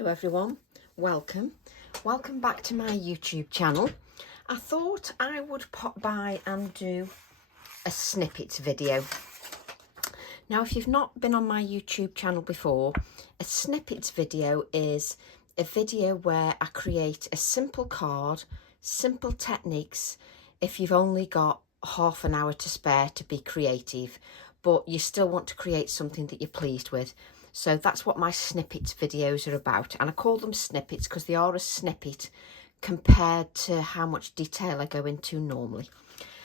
Hello everyone, welcome back to my YouTube channel. I thought I would pop by and do a snippets video. Now if you've not been on my YouTube channel before, a snippets video is a video where I create a simple card, simple techniques if you've only got half an hour to spare to be creative, but you still want to create something that you're pleased with. So that's what my snippets videos are about, and I call them snippets because they are a snippet compared to how much detail I go into normally.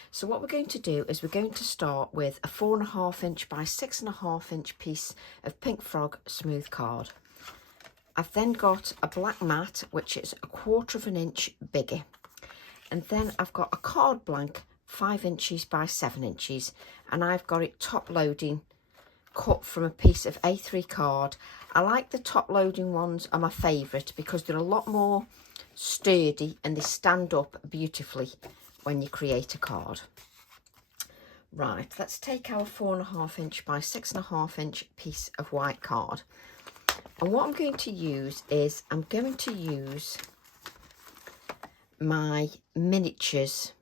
So what we're going to do is we're going to start with a 4.5 inch by 6.5 inch piece of Pink Frog smooth card. I've then got a black mat which is 1/4 inch bigger, and then I've got a card blank 5 inches by 7 inches, and I've got it top loading cut from a piece of A3 card. I like the top loading ones, are my favourite because they're a lot more sturdy and they stand up beautifully when you create a card. Right, let's take our 4.5 inch by 6.5 inch piece of white card, and what I'm going to use is I'm going to use my miniatures.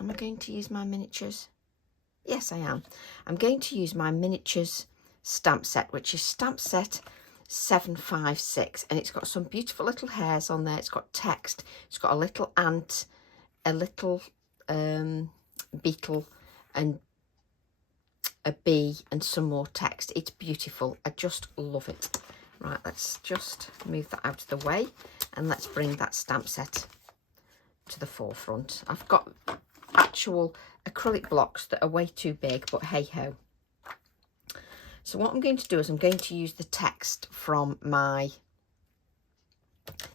Am I going to use my miniatures? Yes, I am. I'm going to use my miniatures stamp set, which is stamp set 756, and it's got some beautiful little hairs on there. It's got text, it's got a little ant, a little beetle, and a bee, and some more text. It's beautiful. I just love it. Right, let's just move that out of the way and let's bring that stamp set to the forefront. I've got actual acrylic blocks that are way too big, but hey ho. So what I'm going to do is I'm going to use the text from my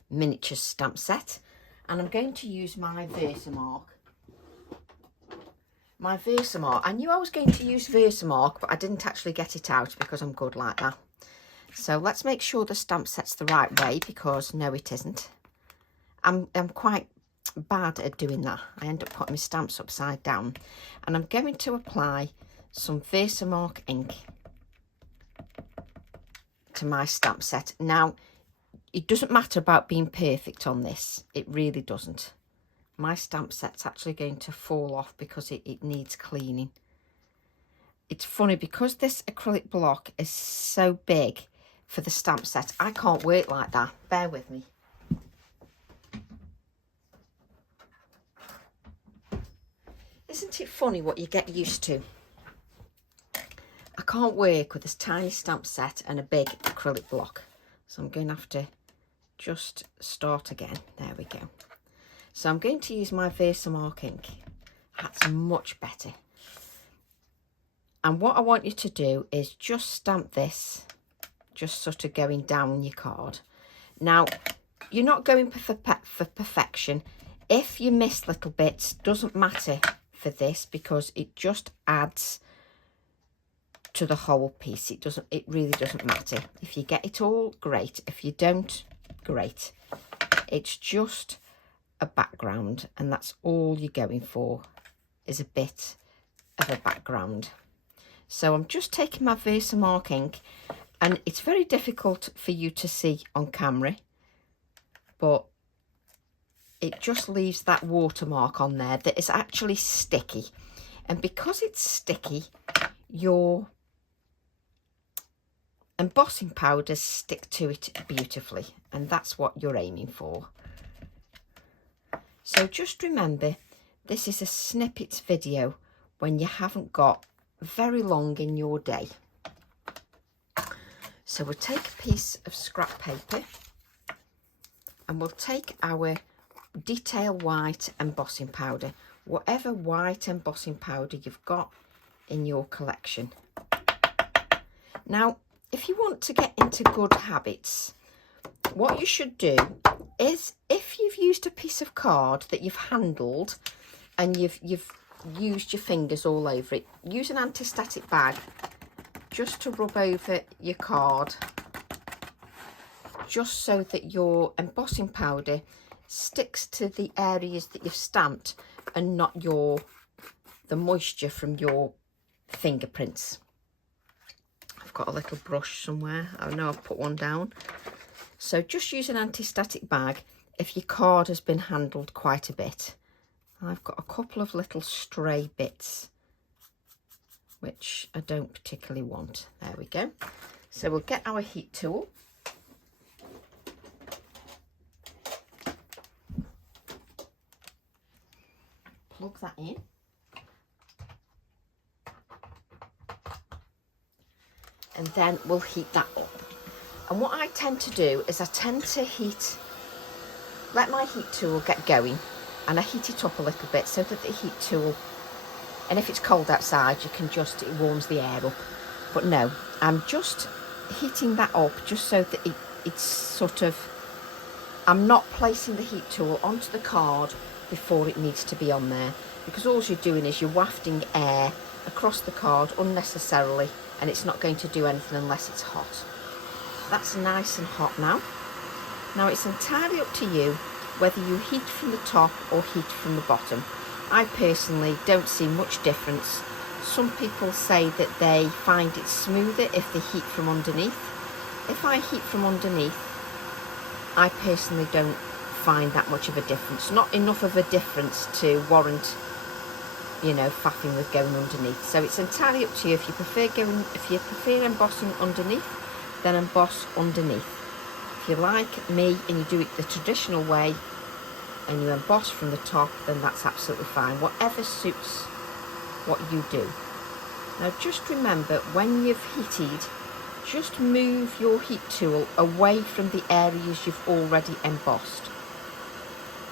miniature stamp set, and I'm going to use my Versamark. My Versamark, I knew I was going to use Versamark, but I didn't actually get it out because I'm good like that. So let's make sure the stamp set's the right way, because no it isn't. I'm quite bad at doing that. I end up putting my stamps upside down, and I'm going to apply some Versamark ink to my stamp set. Now it doesn't matter about being perfect on this, it really doesn't. My stamp set's actually going to fall off because it needs cleaning. It's funny because this acrylic block is so big for the stamp set, I can't work like that. Bear with me. Isn't it funny what you get used to? I can't work with this tiny stamp set and a big acrylic block. So I'm going to have to just start again. There we go. So I'm going to use my Versamark ink. That's much better. And what I want you to do is just stamp this, just sort of going down your card. Now, you're not going for perfection. If you miss little bits, doesn't matter for this, because it just adds to the whole piece. It really doesn't matter. If you get it all, great. If you don't, great. It's just a background, and that's all you're going for, is a bit of a background. So I'm just taking my Versamark ink, and it's very difficult for you to see on camera, but it just leaves that watermark on there that is actually sticky. And because it's sticky, your embossing powders stick to it beautifully, and that's what you're aiming for. So just remember, this is a snippets video when you haven't got very long in your day. So we'll take a piece of scrap paper, and we'll take our detail white embossing powder, whatever white embossing powder you've got in your collection. Now, if you want to get into good habits, what you should do is, if you've used a piece of card that you've handled and you've used your fingers all over it, use an anti-static bag just to rub over your card, just so that your embossing powder sticks to the areas that you've stamped and not the moisture from your fingerprints. I've got a little brush somewhere. I know I've put one down. So just use an anti-static bag if your card has been handled quite a bit. I've got a couple of little stray bits which I don't particularly want. There we go. So we'll get our heat tool. Plug that in. And then we'll heat that up. And what I tend to do is I tend to let my heat tool get going, and I heat it up a little bit so that the heat tool, and if it's cold outside, you can just, it warms the air up. But no, I'm just heating that up just so that it's sort of, I'm not placing the heat tool onto the card before it needs to be on there, because all you're doing is you're wafting air across the card unnecessarily, and it's not going to do anything unless it's hot. That's nice and hot now. Now it's entirely up to you whether you heat from the top or heat from the bottom. I personally don't see much difference. Some people say that they find it smoother if they heat from underneath. If I heat from underneath, I personally don't find that much of a difference. Not enough of a difference to warrant, you know, faffing with going underneath. So it's entirely up to you. If you prefer embossing underneath, then emboss underneath. If you like me and you do it the traditional way and you emboss from the top, then that's absolutely fine. Whatever suits what you do. Now just remember, when you've heated, just move your heat tool away from the areas you've already embossed,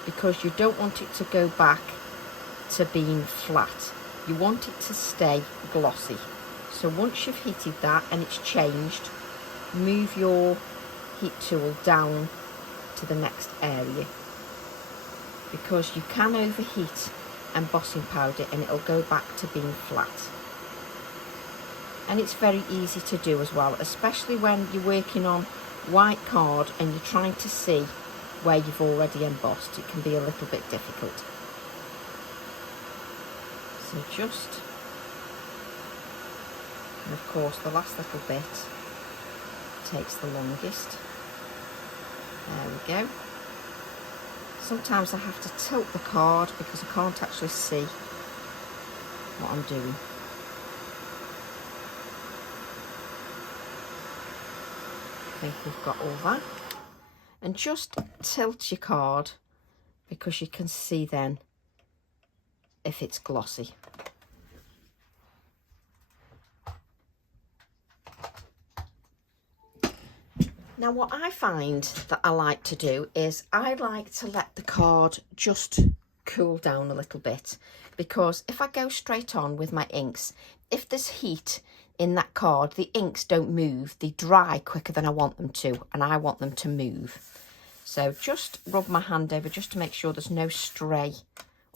because you don't want it to go back to being flat. You want it to stay glossy. So once you've heated that and it's changed, move your heat tool down to the next area, because you can overheat embossing powder and it'll go back to being flat. And it's very easy to do as well, especially when you're working on white card and you're trying to see where you've already embossed. It can be a little bit difficult. So just, and of course the last little bit takes the longest. There we go. Sometimes I have to tilt the card because I can't actually see what I'm doing. I think we've got all that. And just tilt your card because you can see then if it's glossy. Now what I find that I like to do is I like to let the card just cool down a little bit, because if I go straight on with my inks, if there's heat in that card, the inks don't move. They dry quicker than I want them to, and I want them to move. So just rub my hand over just to make sure there's no stray,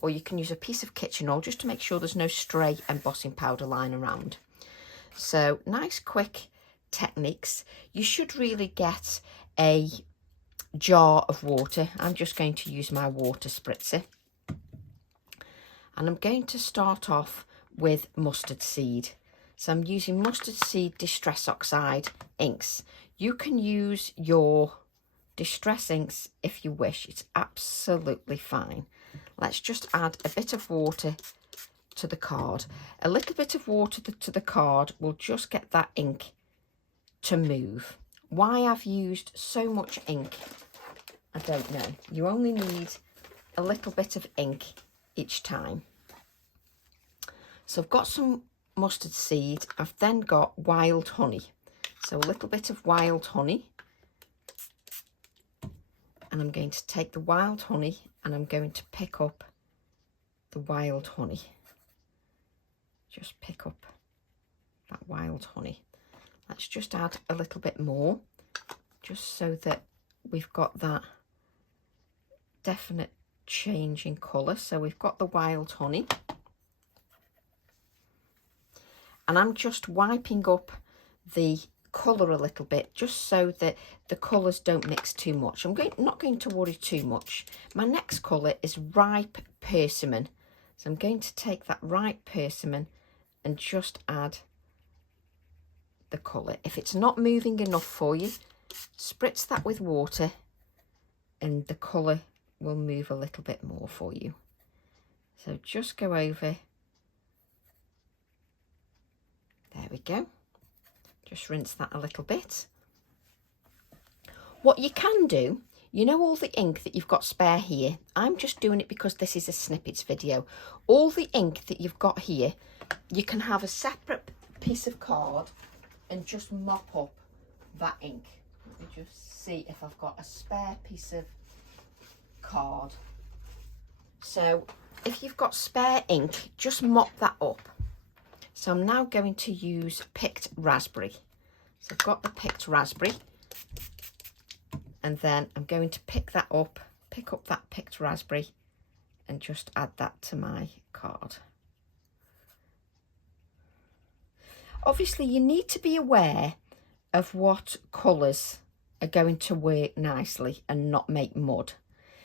or you can use a piece of kitchen oil just to make sure there's no stray embossing powder lying around. So nice quick techniques. You should really get a jar of water. I'm just going to use my water spritzer, and I'm going to start off with mustard seed. So I'm using mustard seed Distress Oxide inks. You can use your distress inks if you wish, it's absolutely fine. Let's just add a bit of water to the card. A little bit of water to the card will just get that ink to move. Why I've used so much ink, I don't know. You only need a little bit of ink each time. So I've got some mustard seed. I've then got wild honey. So a little bit of wild honey. And I'm going to take the wild honey and I'm going to pick up the wild honey. Just pick up that wild honey. Let's just add a little bit more, just so that we've got that definite change in colour. So we've got the wild honey. And I'm just wiping up the colour a little bit, just so that the colours don't mix too much. I'm not going to worry too much. My next colour is ripe persimmon. So I'm going to take that ripe persimmon and just add the colour. If it's not moving enough for you, spritz that with water and the colour will move a little bit more for you. So just go over. There we go. Just rinse that a little bit. What you can do, you know all the ink that you've got spare here, I'm just doing it because this is a snippets video. All the ink that you've got here, you can have a separate piece of card and just mop up that ink. Let me just see if I've got a spare piece of card. So if you've got spare ink, just mop that up. So I'm now going to use picked raspberry. So I've got the picked raspberry, and then I'm going to pick up that picked raspberry and just add that to my card. Obviously you need to be aware of what colours are going to work nicely and not make mud.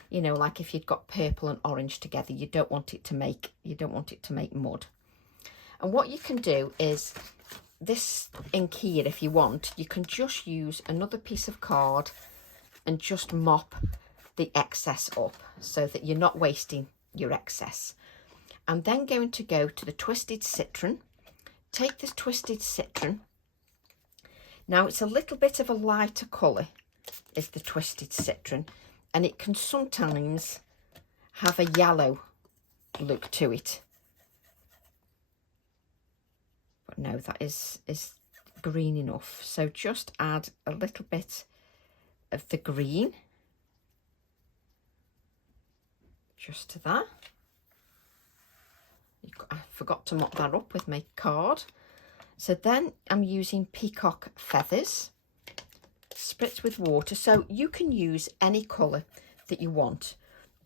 You know, like if you've got purple and orange together, you don't want it to make mud. And what you can do is, this ink here, if you want, you can just use another piece of card and just mop the excess up so that you're not wasting your excess. I'm then going to go to the Twisted Citron. Take this Twisted Citron. Now it's a little bit of a lighter colour, is the Twisted Citron, and it can sometimes have a yellow look to it. But no, that is green enough. So just add a little bit of the green just to that. I forgot to mop that up with my card. So then I'm using peacock feathers, spritz with water. So you can use any colour that you want.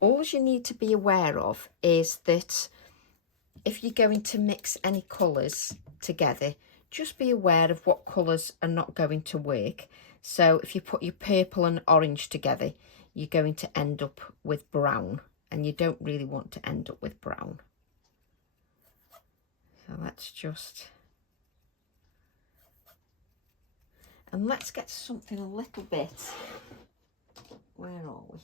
All you need to be aware of is that if you're going to mix any colours together, just be aware of what colours are not going to work. So if you put your purple and orange together, you're going to end up with brown, and you don't really want to end up with brown. So let's just, and let's get something a little bit, where are we?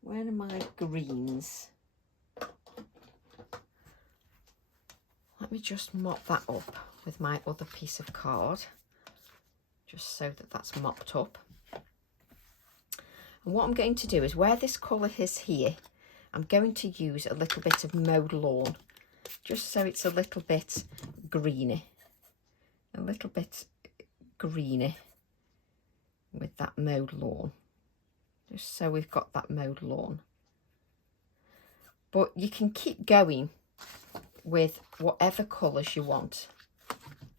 Where are my greens? Let me just mop that up with my other piece of card, just so that that's mopped up. And what I'm going to do is, where this colour is here, I'm going to use a little bit of mowed lawn, just so it's a little bit greener, with that mowed lawn, just so we've got that mowed lawn. But you can keep going with whatever colours you want.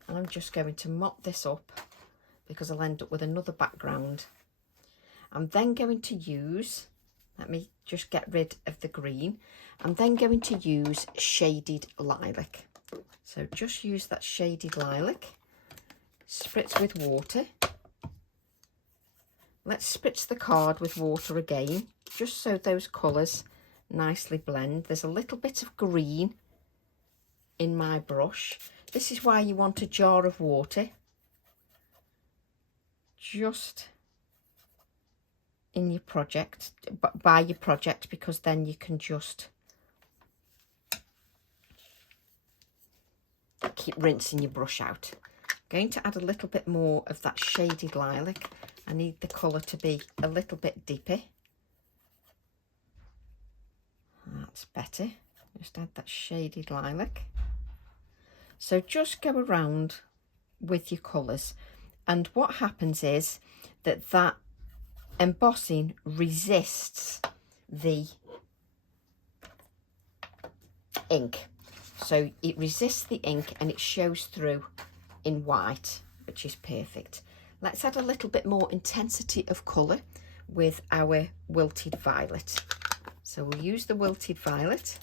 And I'm just going to mop this up because I'll end up with another background. I'm then going to use, let me just get rid of the green. I'm then going to use shaded lilac. So just use that shaded lilac, spritz with water. Let's spritz the card with water again, just so those colours nicely blend. There's a little bit of green in my brush. This is why you want a jar of water just in your project, by your project, because then you can just keep rinsing your brush out. I'm going to add a little bit more of that shaded lilac. I need the colour to be a little bit deeper. That's better. Just add that shaded lilac. So just go around with your colours, and what happens is that embossing resists the ink. So it resists the ink and it shows through in white, which is perfect. Let's add a little bit more intensity of colour with our wilted violet. So we'll use the wilted violet.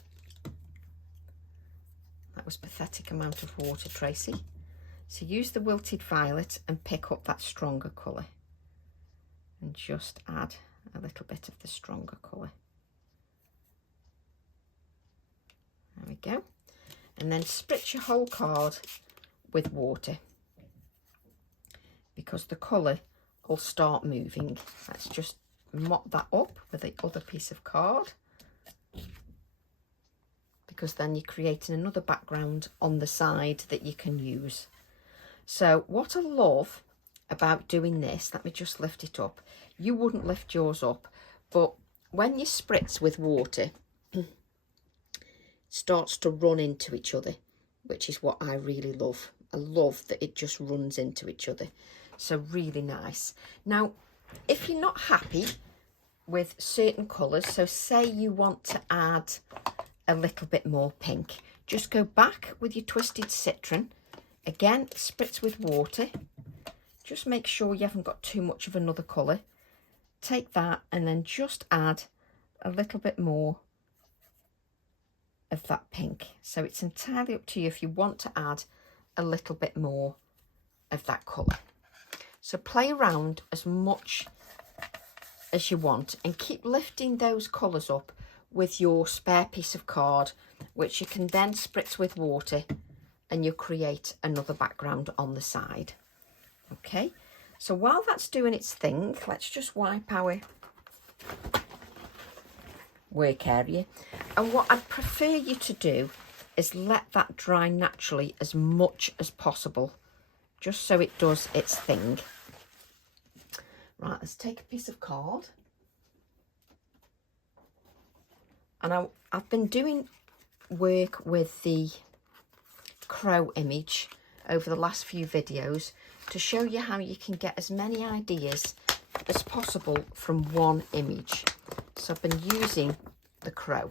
That was pathetic amount of water, Tracy. So use the wilted violet and pick up that stronger colour. And just add a little bit of the stronger colour. There we go. And then spritz your whole card with water, because the colour will start moving. Let's just mop that up with the other piece of card, because then you're creating another background on the side that you can use. So what I love about doing this, let me just lift it up. You wouldn't lift yours up, but when you spritz with water, it starts to run into each other, which is what I really love. I love that it just runs into each other. So really nice. Now, if you're not happy with certain colours, so say you want to add a little bit more pink, just go back with your twisted citron. Again, spritz with water. Just make sure you haven't got too much of another colour. Take that and then just add a little bit more of that pink. So it's entirely up to you if you want to add a little bit more of that colour. So play around as much as you want and keep lifting those colours up with your spare piece of card, which you can then spritz with water, and you'll create another background on the side. Okay, so while that's doing its thing, let's just wipe our work area. And what I'd prefer you to do is let that dry naturally as much as possible, just so it does its thing. Right, let's take a piece of card. And I've been doing work with the crow image over the last few videos to show you how you can get as many ideas as possible from one image. So I've been using the crow.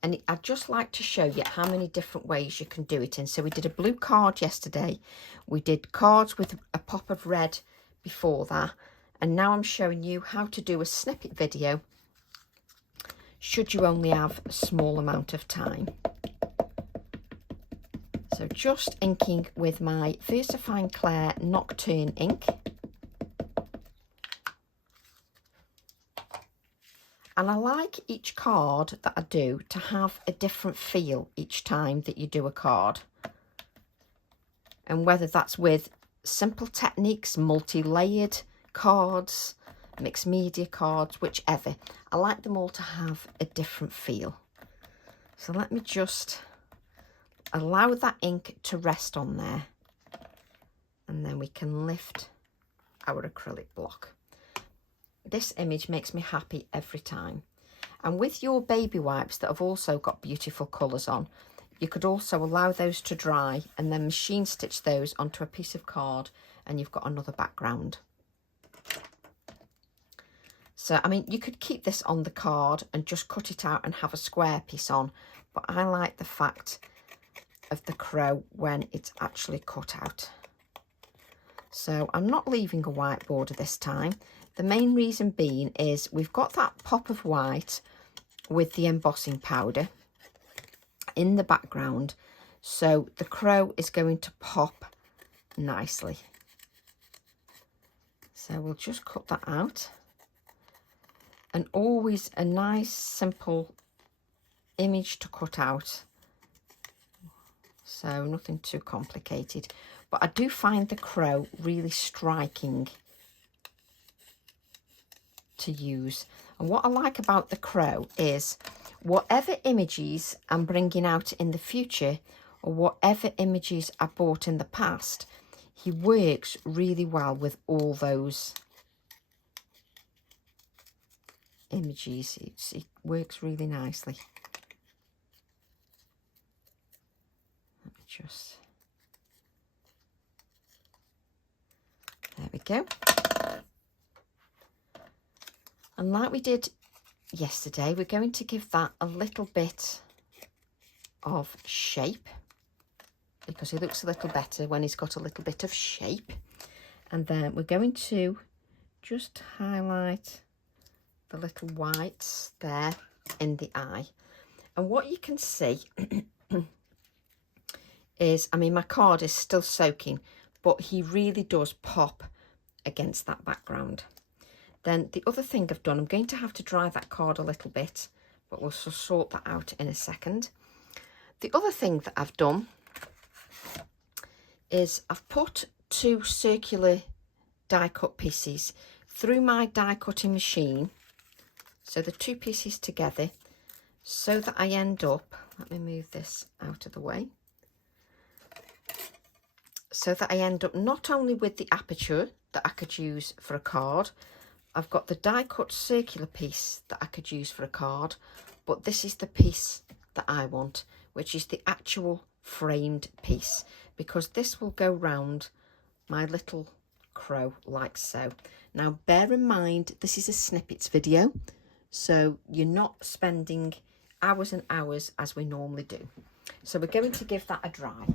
And I'd just like to show you how many different ways you can do it in. So we did a blue card yesterday. We did cards with a pop of red before that. And now I'm showing you how to do a snippet video should you only have a small amount of time. So just inking with my VersaFine Clair Nocturne ink. And I like each card that I do to have a different feel each time that you do a card. And whether that's with simple techniques, multi-layered cards, mixed media cards, whichever. I like them all to have a different feel. So let me just allow that ink to rest on there. And then we can lift our acrylic block. This image makes me happy every time. And with your baby wipes that have also got beautiful colours on, you could also allow those to dry and then machine stitch those onto a piece of card, and you've got another background. So, I mean, you could keep this on the card and just cut it out and have a square piece on, but I like the fact of the crow when it's actually cut out. So I'm not leaving a white border this time. The main reason being is we've got that pop of white with the embossing powder in the background, so the crow is going to pop nicely. So we'll just cut that out. And always a nice simple image to cut out, so nothing too complicated. But I do find the crow really striking to use. And what I like about the crow is whatever images I'm bringing out in the future, or whatever images I bought in the past, he works really well with all those images. It works really nicely. Let me just, there we go. And like we did yesterday, we're going to give that a little bit of shape, because he looks a little better when he's got a little bit of shape. And then we're going to just highlight the little whites there in the eye. And what you can see is, I mean, my card is still soaking, but he really does pop against that background. Then the other thing I've done, I'm going to have to dry that card a little bit, but we'll sort that out in a second. The other thing that I've done is I've put two circular die cut pieces through my die cutting machine, so the two pieces together, so that I end up, let me move this out of the way, so that I end up not only with the aperture that I could use for a card, I've got the die cut circular piece that I could use for a card, but this is the piece that I want, which is the actual framed piece, because this will go round my little crow like so. Now bear in mind, this is a snippets video, so you're not spending hours and hours as we normally do. So we're going to give that a dry.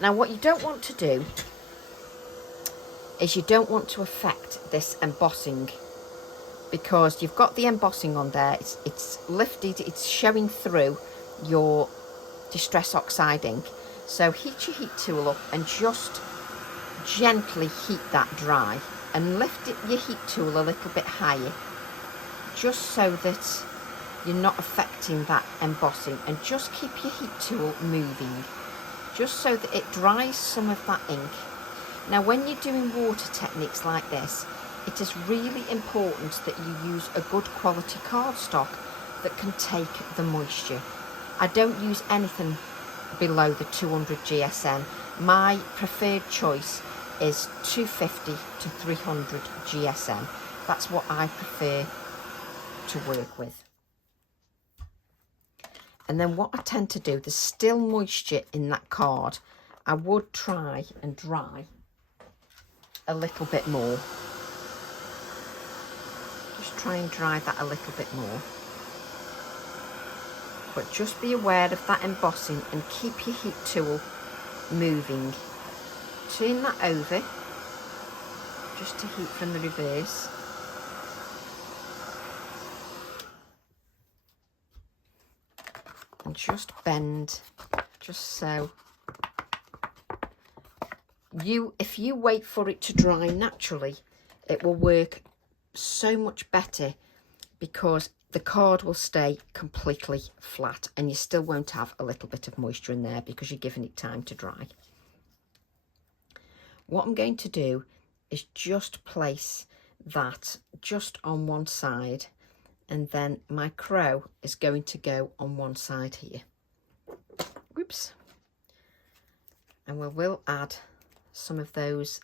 Now what you don't want to do is you don't want to affect this embossing, because you've got the embossing on there, it's lifted, it's showing through your Distress Oxide ink. So heat your heat tool up and just gently heat that dry, and lift your heat tool a little bit higher, just so that you're not affecting that embossing, and just keep your heat tool moving, just so that it dries some of that ink. Now when you're doing water techniques like this, it is really important that you use a good quality cardstock that can take the moisture. I don't use anything below the 200 GSM. My preferred choice is 250 to 300 GSM. That's what I prefer to work with. And then what I tend to do, there's still moisture in that card, I would try and dry a little bit more. Just try and dry that a little bit more. But just be aware of that embossing and keep your heat tool moving. Turn that over just to heat from the reverse. And just bend, just so. If you wait for it to dry naturally, it will work so much better, because the card will stay completely flat and you still won't have a little bit of moisture in there because you're giving it time to dry. What I'm going to do is just place that just on one side, and then my crow is going to go on one side here. Whoops. And we will add some of those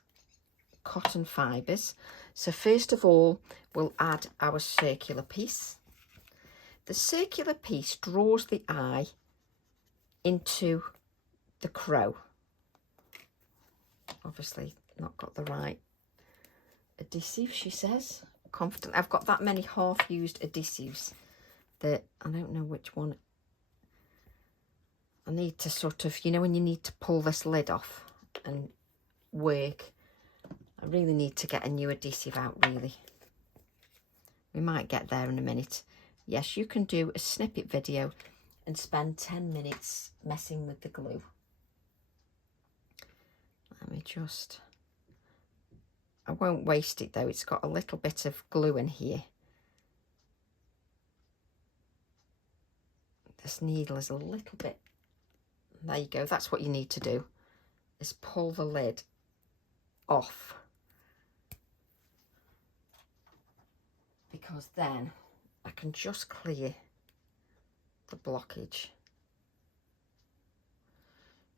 cotton fibres. So first of all, we'll add our circular piece. The circular piece draws the eye into the crow. Obviously not got the right adhesive, she says. Confident. I've got that many half-used adhesives that I don't know which one. I need to sort of, you know, when you need to pull this lid off and work, I really need to get a new adhesive out, really. We might get there in a minute. Yes, you can do a snippet video and spend 10 minutes messing with the glue. Let me just, I won't waste it though, it's got a little bit of glue in here. This needle is a little bit, there you go, that's what you need to do, is pull the lid off. Because then I can just clear the blockage,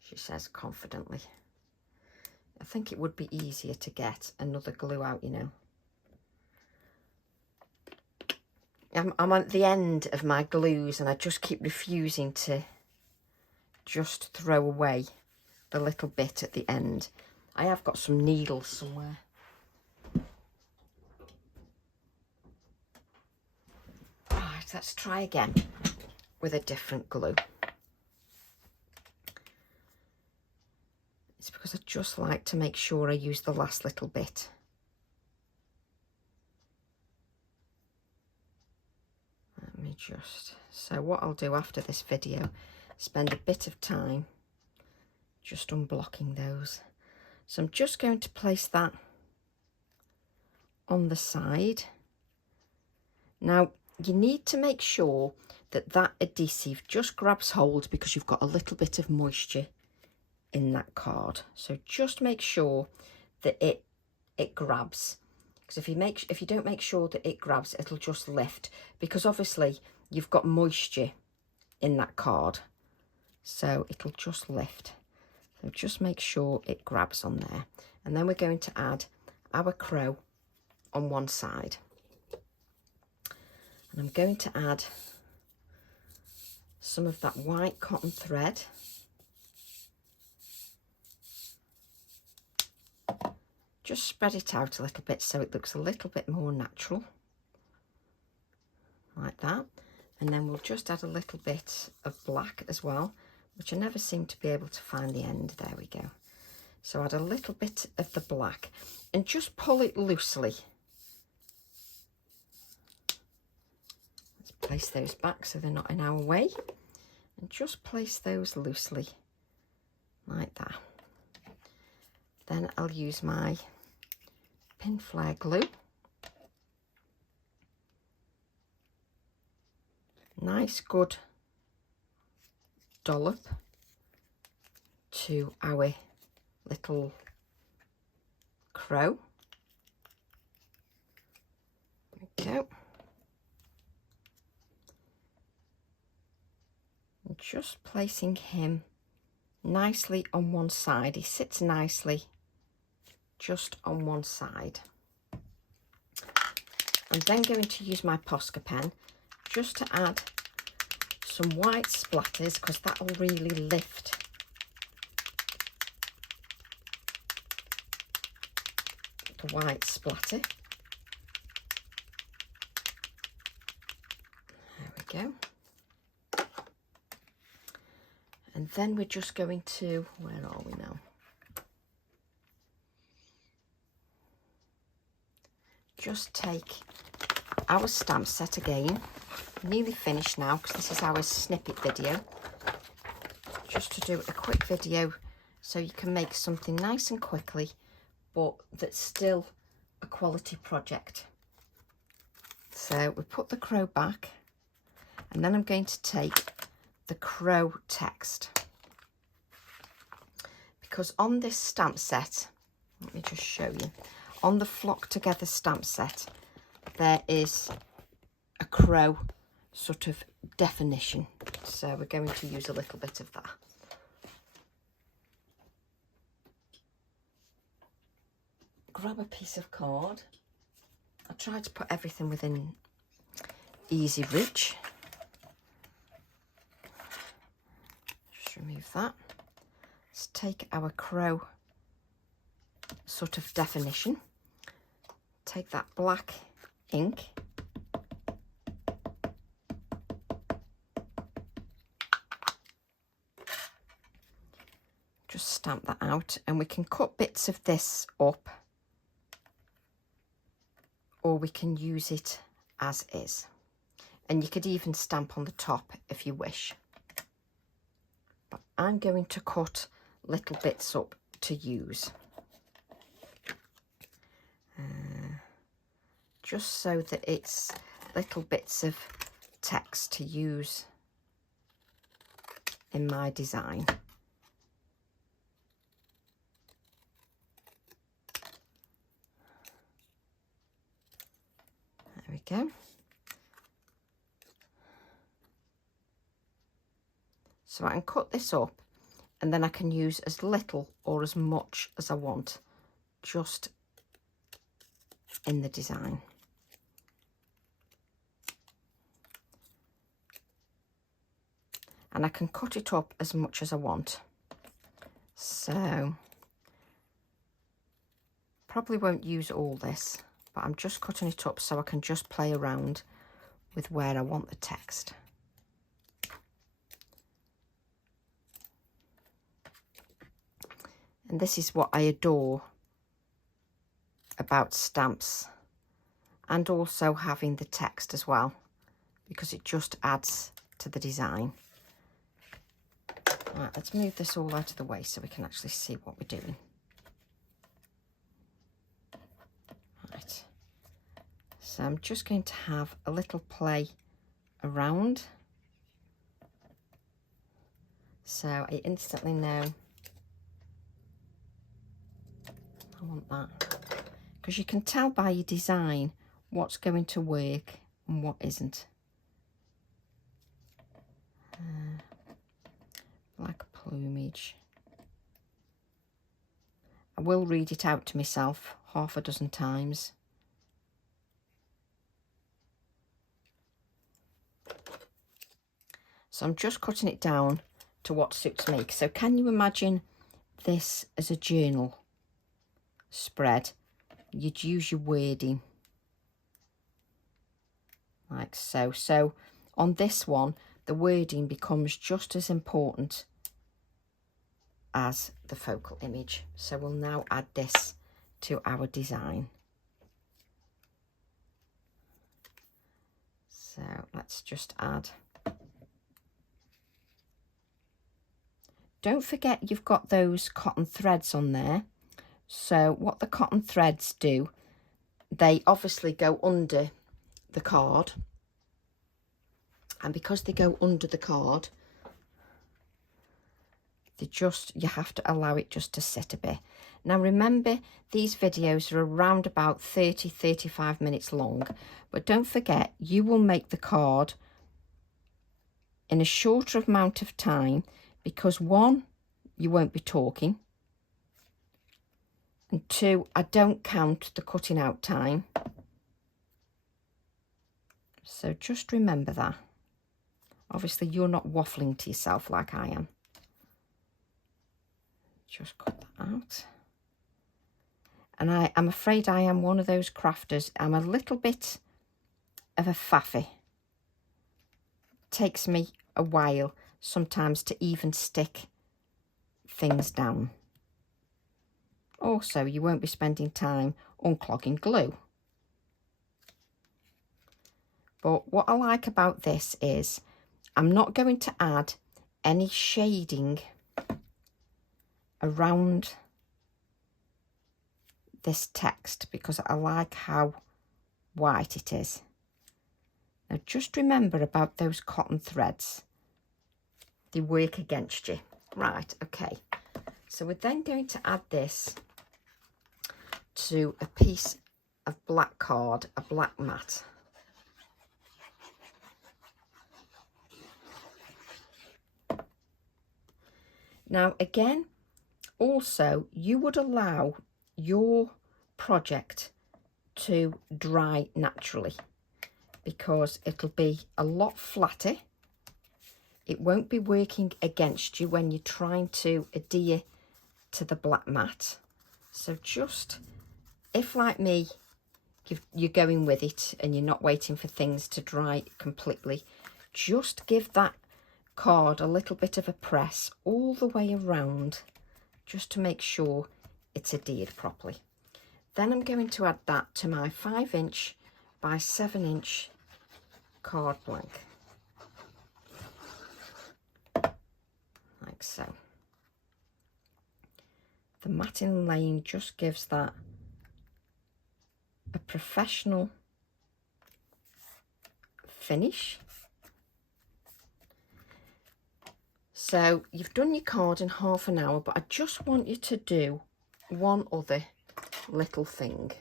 she says confidently. I think it would be easier to get another glue out, you know. I'm at the end of my glues and I just keep refusing to just throw away the little bit at the end. I have got some needles somewhere. Right, let's try again with a different glue. It's because I just like to make sure I use the last little bit. Let me just, so what I'll do after this video, spend a bit of time just unblocking those. So I'm just going to place that on the side. Now you need to make sure that adhesive just grabs hold because you've got a little bit of moisture in that card. So just make sure that it grabs, because if you don't make sure that it grabs, it'll just lift, because obviously you've got moisture in that card, so it'll just lift. So just make sure it grabs on there. And then we're going to add our crow on one side, and I'm going to add some of that white cotton thread. Just spread it out a little bit so it looks a little bit more natural, like that. And then we'll just add a little bit of black as well, which I never seem to be able to find the end. There we go. So add a little bit of the black and just pull it loosely. Let's place those back so they're not in our way, and just place those loosely like that. Then I'll use my pin flare glue. Nice good dollop to our little crow. There we go. And just placing him nicely on one side. He sits nicely just on one side. I'm then going to use my Posca pen just to add some white splatters, because that will really lift the white splatter. There we go. And then we're just going to, where are we now? Just take our stamp set again, nearly finished now because this is our snippet video, just to do a quick video so you can make something nice and quickly, but that's still a quality project. So we put the crow back, and then I'm going to take the crow text, because on this stamp set, let me just show you, on the Flock Together stamp set, there is a crow sort of definition. So we're going to use a little bit of that. Grab a piece of card. I try to put everything within easy reach. Just remove that. Let's take our crow sort of definition. Take that black ink, just stamp that out, and we can cut bits of this up, or we can use it as is, and you could even stamp on the top if you wish, but I'm going to cut little bits up to use. Just so that it's little bits of text to use in my design. There we go. So I can cut this up, and then I can use as little or as much as I want, just in the design. And I can cut it up as much as I want. So probably won't use all this, but I'm just cutting it up so I can just play around with where I want the text. And this is what I adore about stamps, and also having the text as well, because it just adds to the design. Right, let's move this all out of the way so we can actually see what we're doing. Right, so I'm just going to have a little play around So I instantly know I want that. Because you can tell by your design what's going to work and what isn't. Black plumage. I will read it out to myself half a dozen times. So I'm just cutting it down to what suits me. So can you imagine this as a journal spread? You'd use your wording like so. So on this one, the wording becomes just as important as the focal image. So we'll now add this to our design. So let's just add. Don't forget you've got those cotton threads on there. So what the cotton threads do, they obviously go under the card. And because they go under the card, you have to allow it just to sit a bit. Now remember, these videos are around about 30-35 minutes long, but don't forget you will make the card in a shorter amount of time, because one, you won't be talking, and two, I don't count the cutting out time. So just remember that. Obviously you're not waffling to yourself like I am. Just cut that out. And I'm afraid I am one of those crafters. I'm a little bit of a faffy. Takes me a while sometimes to even stick things down. Also, you won't be spending time unclogging glue. But what I like about this is I'm not going to add any shading around this text because I like how white it is. Now just remember about those cotton threads. They work against you. Right, okay. So we're then going to add this to a piece of black card, a black mat. Now again, also you would allow your project to dry naturally because it'll be a lot flatter. It won't be working against you when you're trying to adhere to the black mat. So just, if like me, you're going with it and you're not waiting for things to dry completely, just give that card a little bit of a press all the way around just to make sure it's adhered properly. Then I'm going to add that to my 5" by 7" card blank, like so. The matting laying just gives that a professional finish. So you've done your card in half an hour, but I just want you to do one other little thing.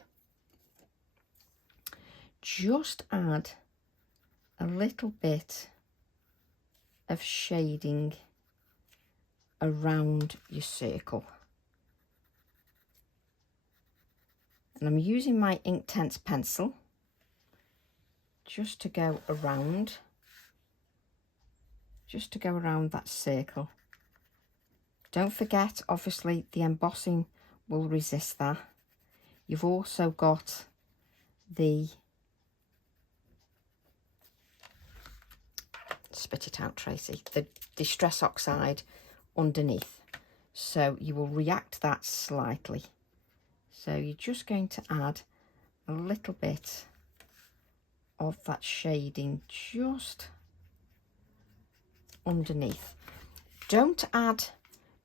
Just add a little bit of shading around your circle. And I'm using my Inktense pencil just to go around that circle. Don't forget, obviously, the embossing will resist that. You've also got the, spit it out, Tracy, the Distress Oxide underneath. So you will react that slightly. So you're just going to add a little bit of that shading just underneath. Don't add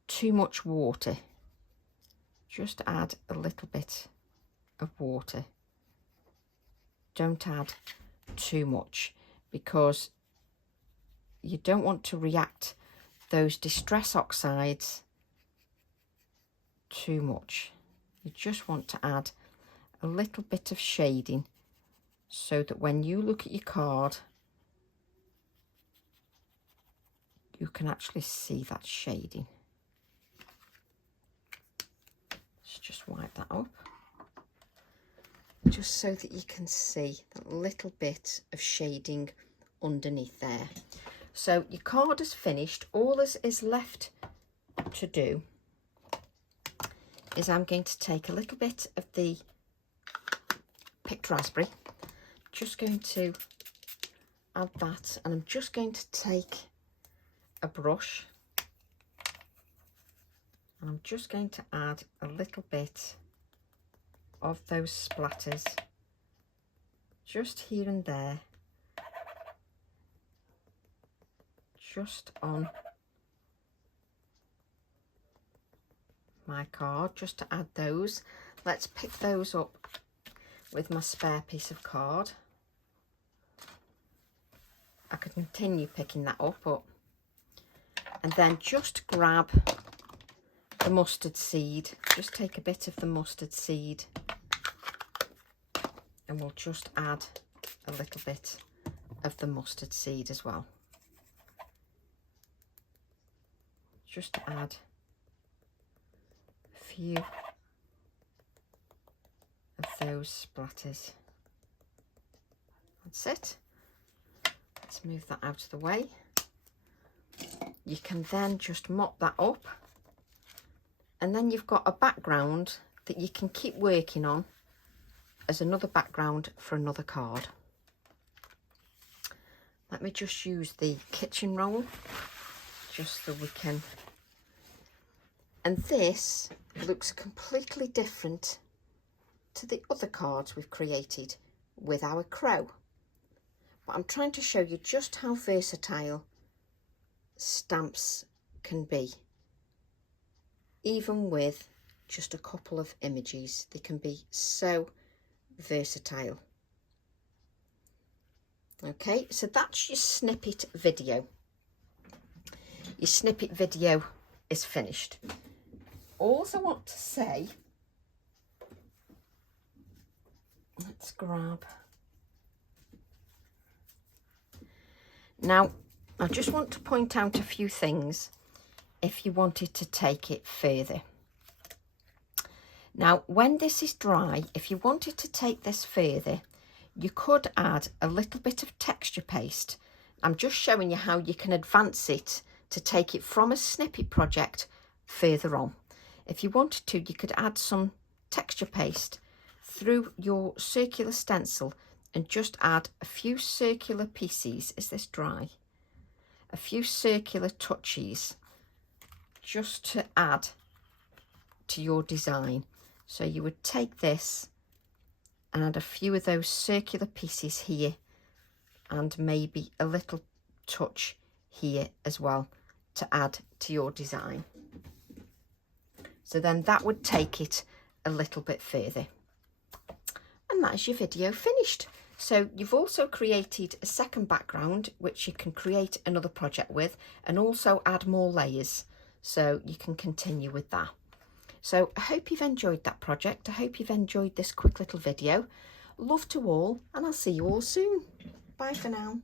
too much water. Just add a little bit of water. Don't add too much because you don't want to react those distress oxides too much. You just want to add a little bit of shading so that when you look at your card, you can actually see that shading. Let's just wipe that up, just so that you can see that little bit of shading underneath there. So your card is finished. All is left to do is I'm going to take a little bit of the picked raspberry, just going to add that, and I'm just going to take a brush and I'm just going to add a little bit of those splatters just here and there, just on my card, just to add those. Let's pick those up with my spare piece of card. I could continue picking that up, and then just grab the mustard seed, just take a bit of the mustard seed and we'll just add a little bit of the mustard seed as well, just to add a few of those splatters. That's it. Let's move that out of the way. You can then just mop that up, and then you've got a background that you can keep working on as another background for another card. Let me just use the kitchen roll just so we can, and this looks completely different to the other cards we've created with our crow, but I'm trying to show you just how versatile stamps can be. Even with just a couple of images, they can be so versatile. Okay, so that's your snippet video. Your snippet video is finished. All I want to say, let's grab. Now, I just want to point out a few things if you wanted to take it further. Now, when this is dry, if you wanted to take this further, you could add a little bit of texture paste. I'm just showing you how you can advance it to take it from a snippet project further on. If you wanted to, you could add some texture paste through your circular stencil and just add a few circular pieces. Is this dry? A few circular touches just to add to your design. So you would take this and add a few of those circular pieces here and maybe a little touch here as well to add to your design. So then that would take it a little bit further. And that is your video finished. So you've also created a second background which you can create another project with and also add more layers, so you can continue with that. So I hope you've enjoyed that project. I hope you've enjoyed this quick little video. Love to all, and I'll see you all soon. Bye for now.